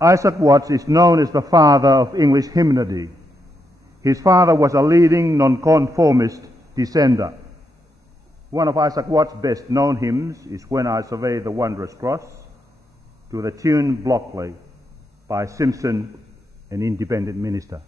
Isaac Watts is known as the father of English hymnody. His father was a leading nonconformist dissenter. One of Isaac Watts' best known hymns is When I Survey the Wondrous Cross, to the tune Blockley by Simpson, an independent minister.